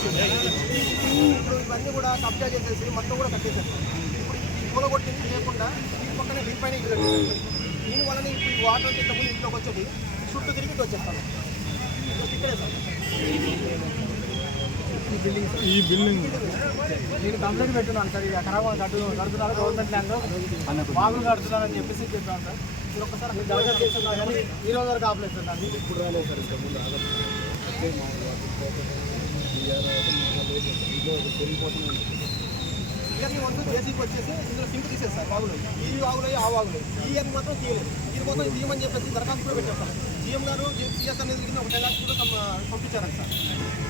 ఇప్పుడు ఇవన్నీ కూడా కబ్జా చేసేసి మొత్తం కూడా కట్టేశారు. ఇప్పుడు ఈ పూల కొట్టింది లేకుండా ఈ పక్కన దీనిపైన ఇల్లు కట్టేశారు దీని వలన ఇప్పుడు ఈ వాటర్ ఇంత ముందు ఇంట్లోకి వచ్చేది చుట్టూ తిరిగి వచ్చేస్తాను. ఇక్కడే సార్. ఈ బిల్డింగ్ నేను కంప్లైంట్ పెట్టున్నాను సార్. ఇక ఖరాబ్ కట్టు కడుతున్నారు గవర్నమెంట్ ల్యాండ్ బాగులు కడుతున్నారని చెప్పేసి చెప్పాను సార్. మీరు ఒక్కసారి అక్కడ దరఖాస్తు చేస్తున్నారు కానీ ఈ రోజు వరకు ఆపలేదు సార్ నాకు ఇప్పుడు రాలేదు సార్ ఇంకా వంతు జేసీకి వచ్చేసి ఇందులో సింక్ తీసేస్తారు బాగులు ఈ వాగులు ఆ వాగులు ఈ ఇయర్ని మాత్రం తీయలేదు మొత్తం తీయమని చెప్పేసి దరఖాస్తు కూడా పెట్టారు సార్ సీఎం గారు సీఎస్ అనేది కింద ఒక టెన్ కూడా పంపించారంట సార్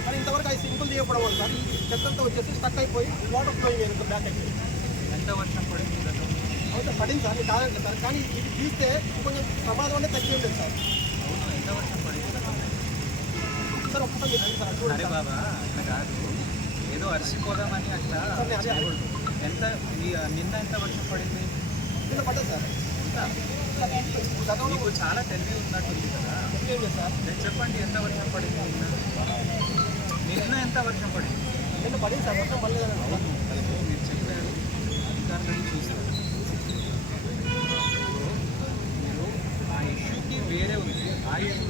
కానీ ఇంతవరకు అవి సింపుల్ తీయకపోవడం వల్ల సార్ ఈ చెత్తంతా వచ్చేసి స్టక్ అయిపోయి వాటర్ ఫ్లోయింగ్ అయింది బ్యాక్ అయిపోయి ఎంత వర్షం పడింది? అవును పడింది సార్. కాదండి సార్. కానీ ఇది తీస్తే కొంచెం ప్రమాదం అనేది తగ్గి ఉండేది సార్. ఎంత వర్షం పడింది గతంలో? సార్ ఒక్కసారి మీరు రండి సార్ అటు అరే. బాబా అట్లా కాదు. ఏదో అరిసిపోదామని అట్లా. ఎంత నిన్న ఎంత వర్షం పడింది? పడ్డది సార్. మీకు చాలా తెలివి ఉన్నట్టుంది కదా. చెప్పండి ఎంత వర్షం పడింది నిన్న? ఎంత వర్షం పడింది? నిన్న పడింది సార్ మొత్తం పడలేదు మీరు చెప్పారు. అధికారులను చూస్తారు మీరు ఆ ఇష్యూకి వేరే ఉంది. ఆ ఇష్యూ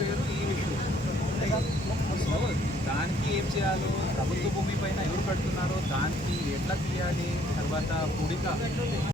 దానికి ఏం చేయాలో? ప్రభుత్వ భూమి పైన ఎవరు కడుతున్నారో దానికి ఎట్లా తీయాలి? తర్వాత కూడిక